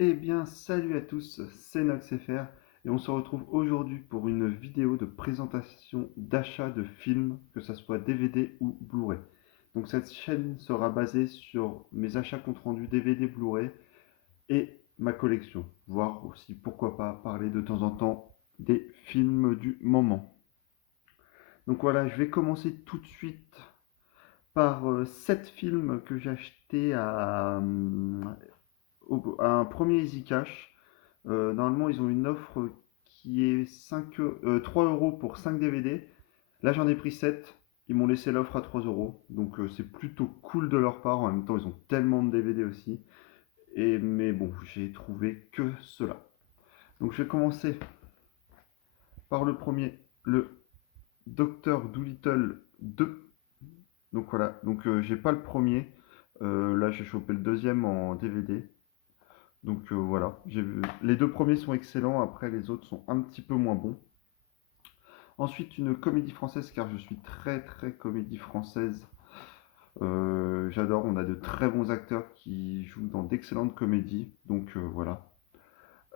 Eh bien, salut à tous, c'est NoxFR et on se retrouve aujourd'hui pour une vidéo de présentation d'achat de films, que ce soit DVD ou Blu-ray. Donc cette chaîne sera basée sur mes achats compte rendus DVD, Blu-ray et ma collection, voire aussi pourquoi pas parler de temps en temps des films du moment. Donc voilà, je vais commencer tout de suite par 7 films que j'ai achetés à un premier Easy Cash. Normalement, ils ont une offre qui est 3 euros pour 5 DVD. Là, j'en ai pris 7. Ils m'ont laissé l'offre à 3 euros. Donc, c'est plutôt cool de leur part. En même temps, ils ont tellement de DVD aussi. Mais bon, j'ai trouvé que cela. Donc, je vais commencer par le premier, le Docteur Dolittle 2. Donc, voilà. Donc, j'ai pas le premier. Là, j'ai chopé le deuxième en DVD. Donc voilà, les deux premiers sont excellents, après les autres sont un petit peu moins bons. Ensuite, une comédie française, car je suis très très comédie française. J'adore, on a de très bons acteurs qui jouent dans d'excellentes comédies, donc voilà.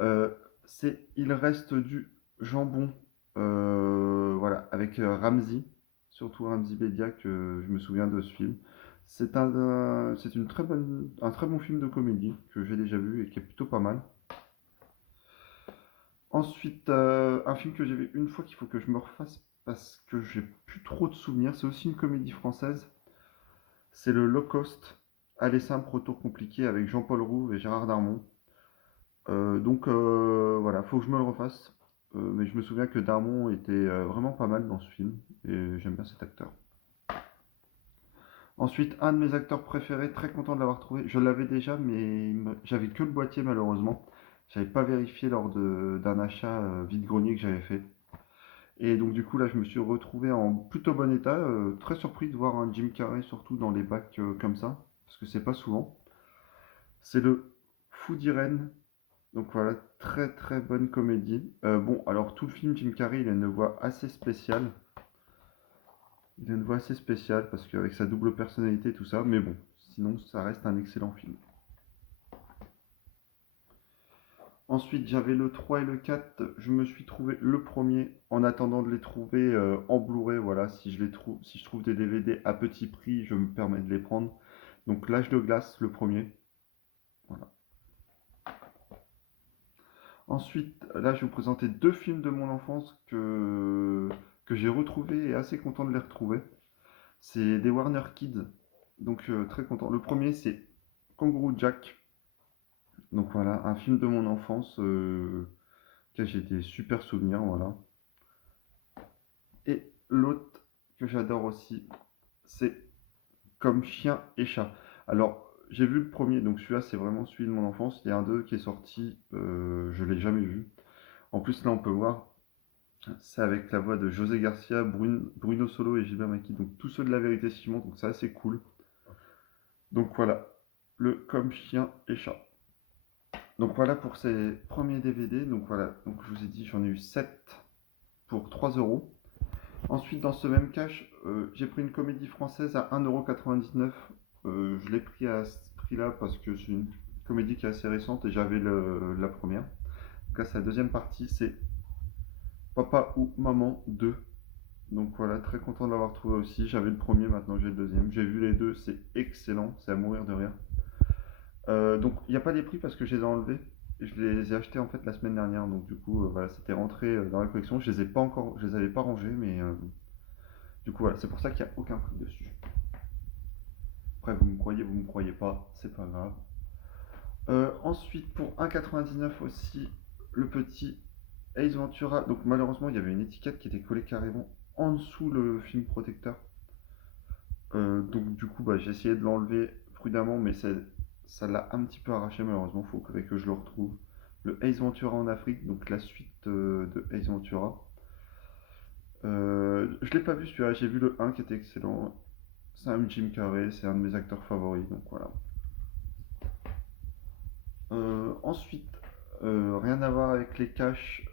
Euh, c'est Il reste du jambon, voilà, avec Ramzy, surtout Ramzy Bedia, que je me souviens de ce film. C'est un très bon film de comédie que j'ai déjà vu et qui est plutôt pas mal. Ensuite, un film que j'ai vu une fois qu'il faut que je me refasse parce que j'ai plus trop de souvenirs. C'est aussi une comédie française. C'est le Low Cost, Aller simple, retour compliqué avec Jean-Paul Rouve et Gérard Darmon. Voilà, faut que je me le refasse. Mais je me souviens que Darmon était vraiment pas mal dans ce film et j'aime bien cet acteur. Ensuite, un de mes acteurs préférés, très content de l'avoir trouvé. Je l'avais déjà, mais j'avais que le boîtier malheureusement. J'avais pas vérifié lors d'un achat vide-grenier que j'avais fait. Et donc du coup là je me suis retrouvé en plutôt bon état, très surpris de voir un Jim Carrey surtout dans les bacs comme ça, parce que c'est pas souvent. C'est le Fou d'Irène, donc voilà, très très bonne comédie. Bon alors tout le film Jim Carrey il a une voix assez spéciale, il a une voix assez spéciale parce qu'avec sa double personnalité tout ça, mais bon, sinon ça reste un excellent film. Ensuite, j'avais le 3 et le 4. Je me suis trouvé le premier en attendant de les trouver en Blu-ray. Voilà, si je trouve des DVD à petit prix, je me permets de les prendre. Donc, L'Âge de glace, le premier. Voilà. Ensuite, là, je vais vous présenter deux films de mon enfance que j'ai retrouvés et assez content de les retrouver. C'est des Warner Kids. Donc, très content. Le premier, c'est Kangaroo Jack. Donc, voilà, un film de mon enfance que j'ai des super souvenirs. Voilà. Et l'autre que j'adore aussi, c'est Comme chien et chat. Alors, j'ai vu le premier, donc celui-là, c'est vraiment celui de mon enfance. Il y a un 2 qui est sorti, je l'ai jamais vu. En plus, là, on peut voir, c'est avec la voix de José Garcia, Bruno Solo et Gilbert Maki, donc tous ceux de La Vérité Simon, donc c'est assez cool. Donc voilà, le Comme chien et chat. Donc voilà pour ces premiers DVD. Donc voilà, donc je vous ai dit, j'en ai eu 7 pour 3 euros. Ensuite, dans ce même cache, j'ai pris une comédie française à 1,99 €. Je l'ai pris à ce prix-là parce que c'est une comédie qui est assez récente et j'avais la première. Donc là, c'est la deuxième partie, c'est Papa ou Maman 2. Donc voilà, très content de l'avoir trouvé aussi. J'avais le premier, maintenant j'ai le deuxième. J'ai vu les deux, c'est excellent, c'est à mourir de rire. Donc il n'y a pas les prix parce que je les ai enlevés. Je les ai achetés en fait la semaine dernière, donc du coup voilà, c'était rentré dans la collection. Je les avais pas rangés, mais du coup, voilà, c'est pour ça qu'il n'y a aucun prix dessus. Après, vous me croyez pas, c'est pas grave. Ensuite, pour 1,99 aussi, le petit Ace Ventura. Donc, malheureusement, il y avait une étiquette qui était collée carrément en dessous le film protecteur. Donc, du coup, bah, j'ai essayé de l'enlever prudemment, mais ça l'a un petit peu arraché, malheureusement. Il faudrait que je le retrouve. Le Ace Ventura en Afrique, donc la suite de Ace Ventura. Je l'ai pas vu celui-là, j'ai vu le 1 qui était excellent. C'est un Jim Carrey, c'est un de mes acteurs favoris, donc voilà. Ensuite, rien à voir avec les caches,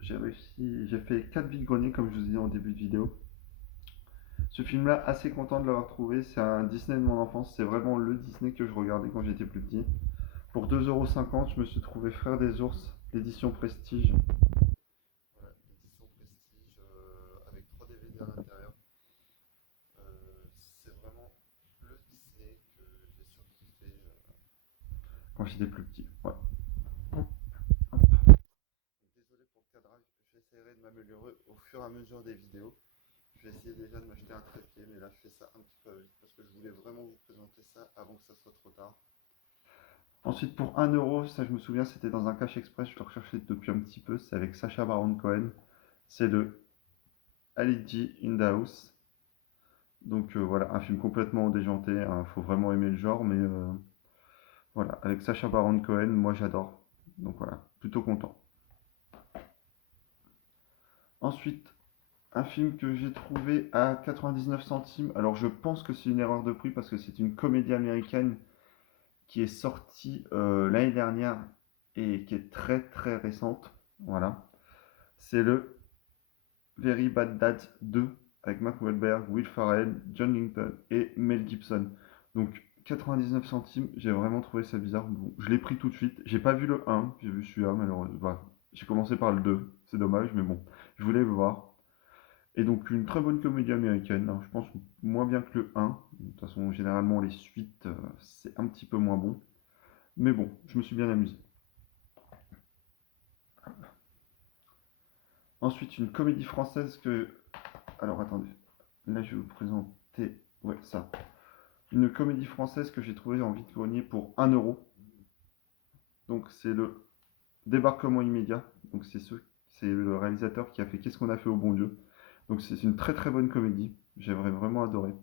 j'ai fait 4 vides-greniers comme je vous ai dit en début de vidéo. Ce film-là, assez content de l'avoir trouvé, c'est un Disney de mon enfance, c'est vraiment le Disney que je regardais quand j'étais plus petit. Pour 2,50 €, je me suis trouvé Frères des ours, l'édition Prestige. Voilà, l'édition Prestige avec 3 DVD à l'intérieur. C'est vraiment le Disney que j'ai surkiffé quand j'étais plus petit. Ouais. Désolé pour le cadrage, j'essaierai de m'améliorer au fur et à mesure des vidéos. Je vais essayer déjà de m'acheter un trépied, mais là je fais ça un petit peu vite parce que je voulais vraiment vous présenter ça avant que ça soit trop tard. Ensuite, pour 1 €, ça je me souviens, c'était dans un cache express, je le recherchais depuis un petit peu, c'est avec Sacha Baron Cohen. C'est le Ali G in the House. Donc voilà, un film complètement déjanté, hein, faut vraiment aimer le genre, mais voilà, avec Sacha Baron Cohen, moi j'adore. Donc voilà, plutôt content. Ensuite, un film que j'ai trouvé à 99 centimes. Alors je pense que c'est une erreur de prix parce que c'est une comédie américaine qui est sortie l'année dernière et qui est très très récente. Voilà. C'est le Very Bad Dad 2 avec Mark Wahlberg, Will Ferrell, John Lincoln et Mel Gibson. Donc 99 centimes, j'ai vraiment trouvé ça bizarre. Bon, je l'ai pris tout de suite. J'ai pas vu le 1, j'ai vu celui-là malheureusement. Voilà. J'ai commencé par le 2, c'est dommage, mais bon, je voulais le voir. Et donc une très bonne comédie américaine, hein. Je pense moins bien que le 1. De toute façon, généralement les suites, c'est un petit peu moins bon. Mais bon, je me suis bien amusé. Ensuite, une comédie française que... Alors attendez, là je vais vous présenter... Ouais, ça. Une comédie française que j'ai trouvée en vide-grenier pour 1 €. Donc c'est le Débarquement immédiat. Donc c'est le réalisateur qui a fait Qu'est-ce qu'on a fait au bon Dieu. Donc c'est une très très bonne comédie. J'aimerais vraiment adoré.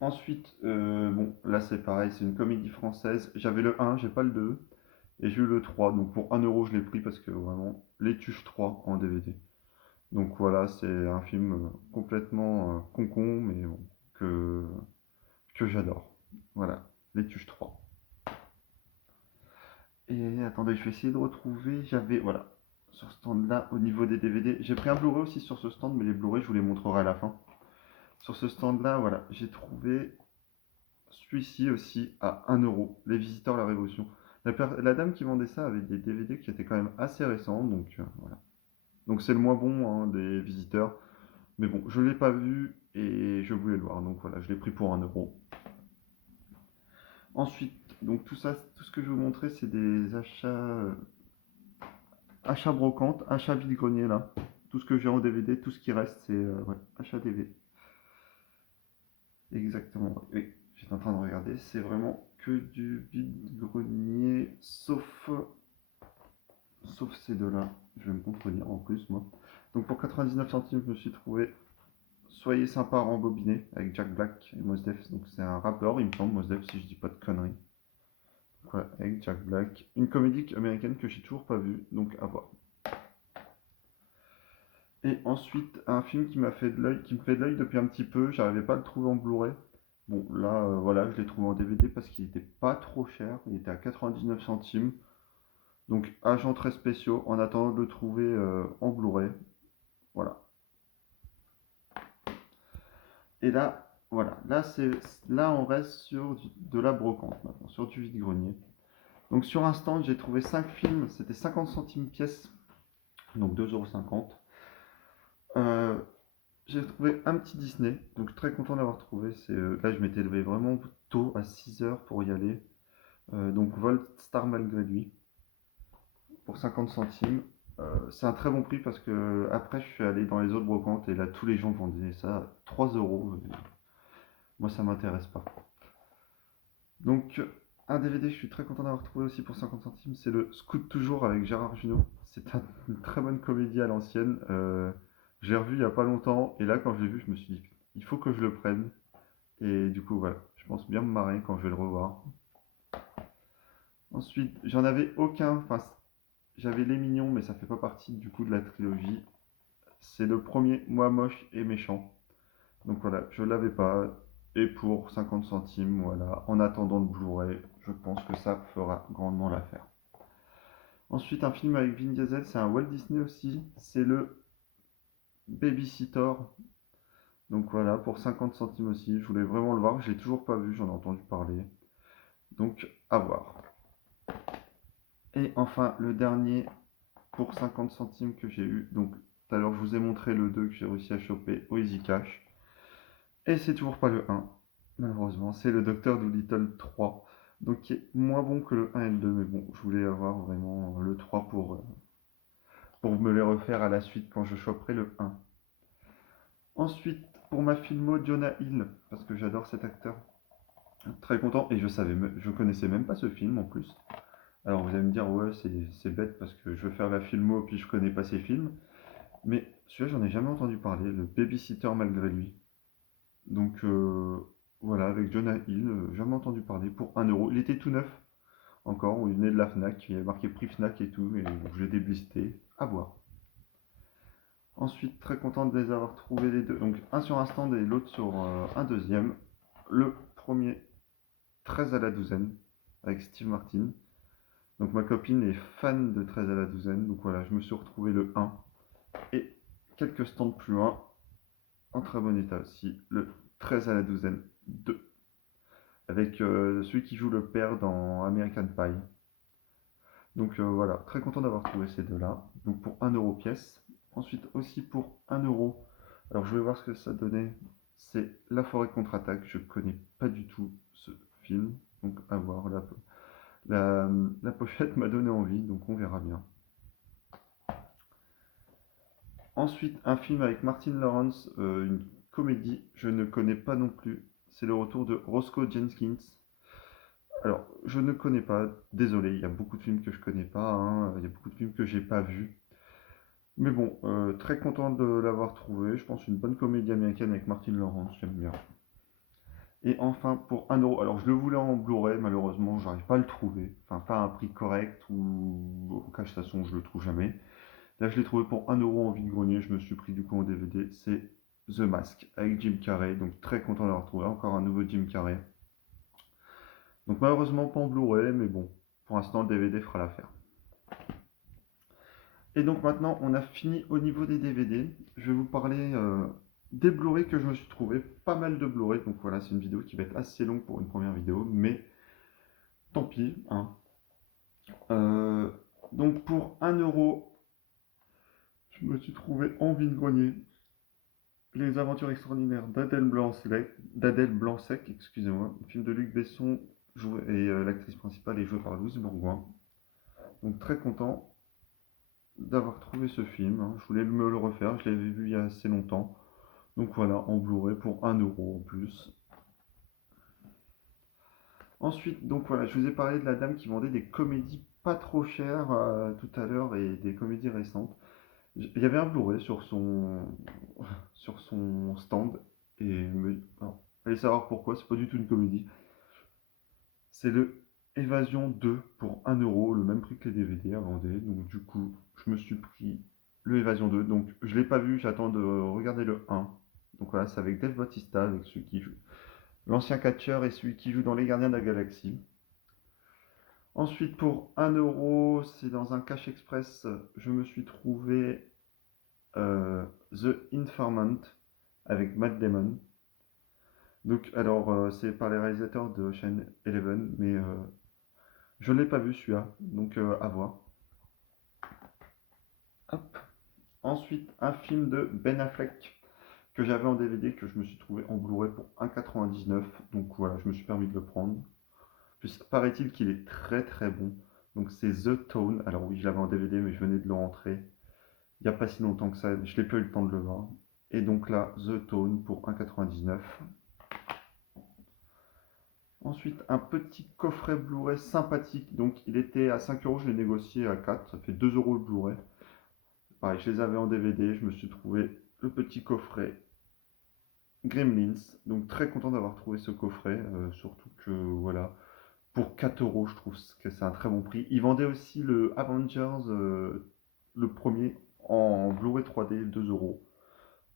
Ensuite, bon, là c'est pareil, c'est une comédie française. J'avais le 1, j'ai pas le 2. Et j'ai eu le 3. Donc pour 1 € je l'ai pris parce que vraiment, Les Tuches 3 en DVD. Donc voilà, c'est un film complètement con, mais bon, que, que j'adore. Voilà, Les Tuches 3. Et attendez, je vais essayer de retrouver. J'avais, voilà, sur ce stand-là, au niveau des DVD. J'ai pris un Blu-ray aussi sur ce stand, mais les Blu-ray, je vous les montrerai à la fin. Sur ce stand-là, voilà, j'ai trouvé celui-ci aussi à 1 €, Les Visiteurs, la Révolution. La dame qui vendait ça avait des DVD qui étaient quand même assez récents, donc voilà. Donc c'est le moins bon hein, des Visiteurs. Mais bon, je ne l'ai pas vu et je voulais le voir, donc voilà, je l'ai pris pour 1 €. Ensuite, donc tout ça, tout ce que je vais vous montrer, c'est des achats brocantes, achats vide-grenier là. Tout ce que j'ai en DVD, tout ce qui reste, c'est ouais, achat DVD. Exactement, oui. J'étais en train de regarder, c'est vraiment que du vide-grenier, sauf ces deux-là. Je vais me contredire en plus, moi. Donc pour 99 centimes, je me suis trouvé Soyez sympa rembobiné avec Jack Black et Mos Def. Donc c'est un rappeur, il me semble, Mos Def, si je dis pas de conneries. Ouais, avec Jack Black. Une comédie américaine que j'ai toujours pas vue, donc à voir. Et ensuite, un film qui m'a fait de l'œil, qui me fait de l'œil depuis un petit peu. J'arrivais pas à le trouver en Blu-ray. Bon, là, voilà, je l'ai trouvé en DVD parce qu'il était pas trop cher. Il était à 99 centimes. Donc, agent très spéciaux, en attendant de le trouver en Blu-ray. Voilà. Et là, voilà. Là, on reste sur de la brocante maintenant, sur du vide-grenier. Donc, sur un stand, j'ai trouvé 5 films. C'était 50 centimes pièce. Donc, 2,50 €. Euh, J'ai trouvé un petit Disney, donc très content d'avoir trouvé. Là, je m'étais levé vraiment tôt, à 6 heures pour y aller. Donc, Volt Star malgré lui, pour 50 centimes. C'est un très bon prix parce que après, je suis allé dans les autres brocantes et là, tous les gens vendaient ça à 3 €. Moi, ça m'intéresse pas. Donc, un DVD que je suis très content d'avoir trouvé aussi pour 50 centimes, c'est le Scoot Toujours avec Gérard Jugnot. C'est une très bonne comédie à l'ancienne. J'ai revu il y a pas longtemps et là, quand je l'ai vu, je me suis dit, il faut que je le prenne. Et du coup, voilà, je pense bien me marrer quand je vais le revoir. Ensuite, j'en avais aucun, enfin, j'avais Les Mignons, mais ça fait pas partie du coup de la trilogie. C'est le premier Moi Moche et Méchant. Donc voilà, je l'avais pas. Et pour 50 centimes, voilà, en attendant le Blu-ray, je pense que ça fera grandement l'affaire. Ensuite, un film avec Vin Diesel, c'est un Walt Disney aussi. C'est le Babysitter. Donc voilà, pour 50 centimes aussi. Je voulais vraiment le voir, je l'ai toujours pas vu, j'en ai entendu parler. Donc à voir. Et enfin le dernier pour 50 centimes que j'ai eu. Donc tout à l'heure je vous ai montré le 2 que j'ai réussi à choper au Easy Cash. Et c'est toujours pas le 1. Malheureusement, c'est le Docteur Dolittle 3. Donc qui est moins bon que le 1 et le 2. Mais bon, je voulais avoir vraiment le 3 pour me les refaire à la suite quand je choperai le 1. Ensuite, pour ma filmo, Jonah Hill, parce que j'adore cet acteur. Très content, et je connaissais même pas ce film en plus. Alors vous allez me dire, ouais, c'est bête parce que je veux faire la filmo puis je connais pas ces films. Mais celui-là, j'en ai jamais entendu parler, le Babysitter malgré lui. Donc voilà, avec Jonah Hill, jamais entendu parler pour 1 euro. Il était tout neuf encore, il venait de la Fnac, il y avait marqué prix Fnac et tout, et donc je l'ai déblisté, à voir. Ensuite, très content de les avoir trouvés les deux. Donc un sur un stand et l'autre sur un deuxième. Le premier, 13 à la douzaine, avec Steve Martin. Donc ma copine est fan de 13 à la douzaine, donc voilà, je me suis retrouvé le 1. Et quelques stands plus loin, en très bon état aussi, le 13 à la douzaine 2. Avec celui qui joue le père dans American Pie. Donc voilà, très content d'avoir trouvé ces deux-là. Donc pour 1 euro pièce. Ensuite aussi pour 1 euro. Alors je vais voir ce que ça donnait. C'est La Forêt contre-attaque. Je connais pas du tout ce film. Donc à voir. La pochette m'a donné envie. Donc on verra bien. Ensuite un film avec Martin Lawrence. Une comédie. Je ne connais pas non plus. C'est le retour de Roscoe Jenkins. Alors, je ne connais pas, désolé, il y a beaucoup de films que je connais pas, hein, il y a beaucoup de films que j'ai pas vus. Mais bon, très content de l'avoir trouvé. Je pense une bonne comédie américaine avec Martin Lawrence, j'aime bien. Et enfin, pour 1 euro, alors je le voulais en Blu-ray, malheureusement, j'arrive pas à le trouver. Enfin, pas à un prix correct ou en cache façon, je le trouve jamais. Là, je l'ai trouvé pour 1 euro en vide-grenier, je me suis pris du coup en DVD. C'est The Mask avec Jim Carrey, donc très content d'avoir trouvé encore un nouveau Jim Carrey. Donc malheureusement pas en Blu-ray, mais bon, pour l'instant le DVD fera l'affaire. Et donc maintenant on a fini au niveau des DVD. Je vais vous parler des Blu-ray que je me suis trouvé. Pas mal de Blu-ray, donc voilà, c'est une vidéo qui va être assez longue pour une première vidéo, mais tant pis, hein. Donc pour 1 euro, je me suis trouvé en vide-grenier Les Aventures extraordinaires d'Adèle Blanc-Sec, excusez-moi, un film de Luc Besson, et l'actrice principale est jouée par Louise Bourgoin. Donc très content d'avoir trouvé ce film, hein. Je voulais me le refaire, je l'avais vu il y a assez longtemps. Donc voilà, en Blu-ray pour 1 euro en plus. Ensuite, donc voilà, je vous ai parlé de la dame qui vendait des comédies pas trop chères tout à l'heure et des comédies récentes. Il y avait un Blu-ray sur son stand et alors, allez savoir pourquoi, c'est pas du tout une comédie. C'est le Évasion 2 pour 1 euro, le même prix que les DVD à Vendée. Donc du coup, je me suis pris le Évasion 2. Donc je l'ai pas vu, j'attends de regarder le 1. Donc voilà, c'est avec Dave Bautista, avec celui qui joue l'ancien catcheur et celui qui joue dans Les Gardiens de la Galaxie. Ensuite, pour 1 euro, c'est dans un Cash Express, je me suis trouvé The Informant avec Matt Damon. Donc alors, c'est par les réalisateurs de Ocean Eleven, mais je ne l'ai pas vu celui-là, donc à voir. Hop. Ensuite, un film de Ben Affleck que j'avais en DVD, que je me suis trouvé en Blu-ray pour 1,99. Donc voilà, je me suis permis de le prendre. Puis paraît-il qu'il est très très bon. Donc c'est The Town. Alors oui, je l'avais en DVD, mais je venais de le rentrer il n'y a pas si longtemps que ça. Je n'ai pas eu le temps de le voir. Et donc là, The Town pour 1,99. Ensuite, un petit coffret Blu-ray sympathique. Donc il était à 5 euros, je l'ai négocié à 4. Ça fait 2 euros le Blu-ray. Pareil, je les avais en DVD. Je me suis trouvé le petit coffret Gremlins. Donc très content d'avoir trouvé ce coffret. Surtout que voilà, pour 4 euros, je trouve que c'est un très bon prix. Ils vendaient aussi le Avengers, le premier, en Blu-ray 3D, 2 euros.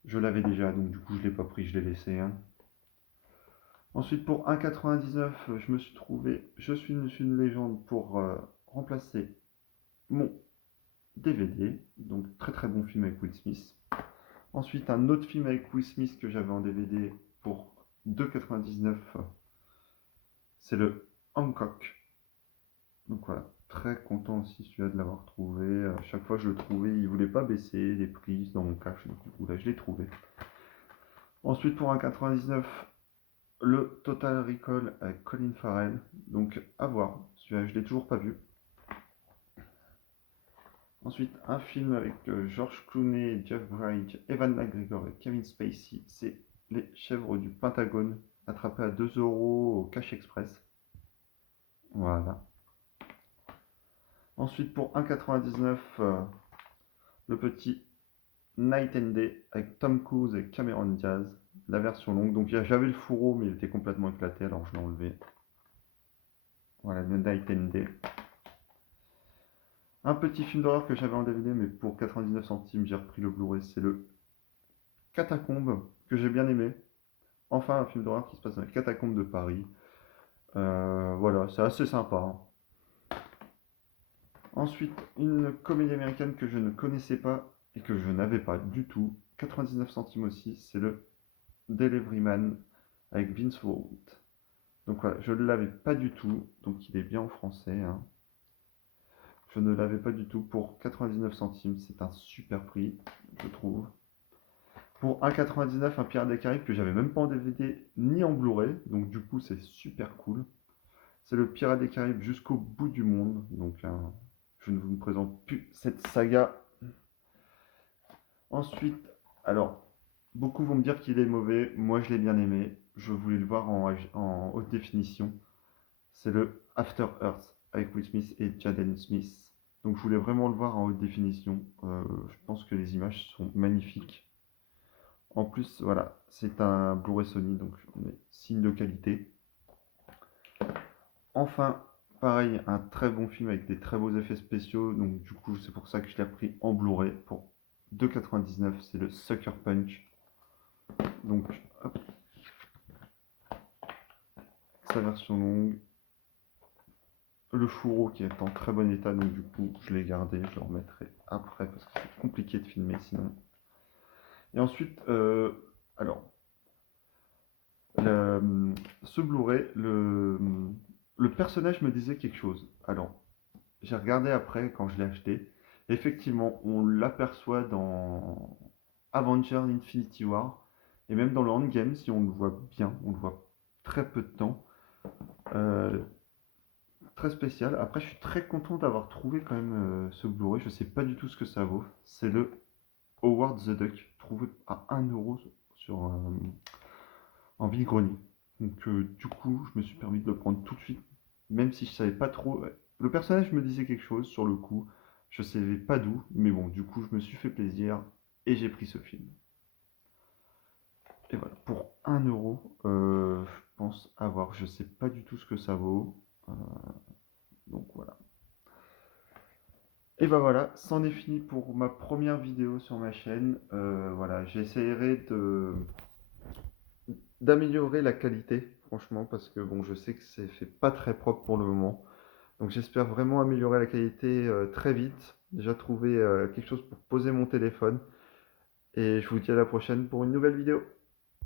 Je l'avais déjà, donc du coup je ne l'ai pas pris, je l'ai laissé, hein. Ensuite pour 1,99, je me suis trouvé Je suis une légende pour remplacer mon DVD. Donc très très bon film avec Will Smith. Ensuite un autre film avec Will Smith que j'avais en DVD pour 2,99. C'est le Hancock. Donc voilà, très content aussi celui-là de l'avoir trouvé. À chaque fois que je le trouvais, il voulait pas baisser les prix dans mon cash. Donc du coup là, je l'ai trouvé. Ensuite pour un 99, le Total Recall avec Colin Farrell. Donc à voir. Celui-là, je l'ai toujours pas vu. Ensuite, un film avec George Clooney, Jeff Bridges, Evan McGregor et Kevin Spacey. C'est Les Chèvres du Pentagone, attrapé à 2 euros au Cash Express. Voilà. Ensuite, pour 1,99, le petit Night and Day avec Tom Cruise et Cameron Diaz. La version longue. Donc j'avais le fourreau, mais il était complètement éclaté, alors je l'ai enlevé. Voilà, le Night and Day. Un petit film d'horreur que j'avais en DVD, mais pour 99 centimes, j'ai repris le Blu-ray. C'est le Catacombe, que j'ai bien aimé. Enfin, un film d'horreur qui se passe dans les catacombes de Paris. Voilà, c'est assez sympa, hein. Ensuite, une comédie américaine que je ne connaissais pas et que je n'avais pas du tout. 99 centimes aussi, c'est le Deliveryman avec Vince Vaughn. Donc voilà, je ne l'avais pas du tout, donc il est bien en français, hein. Je ne l'avais pas du tout pour 99 centimes, c'est un super prix, je trouve. Pour 1,99, un Pirates des Caraïbes que j'avais même pas en DVD ni en Blu-ray, donc du coup c'est super cool. C'est le Pirates des Caraïbes jusqu'au bout du monde, donc je ne vous présente plus cette saga. Ensuite, alors, beaucoup vont me dire qu'il est mauvais, moi je l'ai bien aimé, je voulais le voir en haute définition. C'est le After Earth avec Will Smith et Jaden Smith. Donc je voulais vraiment le voir en haute définition. Je pense que les images sont magnifiques. En plus, voilà, c'est un Blu-ray Sony, donc on est signe de qualité. Enfin, pareil, un très bon film avec des très beaux effets spéciaux. Donc du coup, c'est pour ça que je l'ai pris en Blu-ray pour 2,99. C'est le Sucker Punch. Donc, hop, sa version longue. Le fourreau qui est en très bon état, donc du coup, je l'ai gardé. Je le remettrai après parce que c'est compliqué de filmer sinon. Et ensuite, alors, ce Blu-ray, le personnage me disait quelque chose. Alors, j'ai regardé après quand je l'ai acheté. Effectivement, on l'aperçoit dans Avengers Infinity War et même dans le Endgame, si on le voit bien, on le voit très peu de temps. Euh, Très spécial. Après, je suis très content d'avoir trouvé quand même ce Blu-ray. Je sais pas du tout ce que ça vaut. C'est le Howard the Duck, trouvé à 1 euro sur, en vide-grenier. Donc, du coup, je me suis permis de le prendre tout de suite, même si je savais pas trop. Le personnage me disait quelque chose sur le coup. Je savais pas d'où, mais bon, du coup, je me suis fait plaisir et j'ai pris ce film. Et voilà, pour 1 euro, je pense avoir, je sais pas du tout ce que ça vaut. Euh, donc voilà. Et ben voilà, c'en est fini pour ma première vidéo sur ma chaîne. Voilà, j'essaierai d'améliorer la qualité, franchement, parce que bon, je sais que c'est fait pas très propre pour le moment. Donc j'espère vraiment améliorer la qualité très vite. Déjà trouver quelque chose pour poser mon téléphone. Et je vous dis à la prochaine pour une nouvelle vidéo.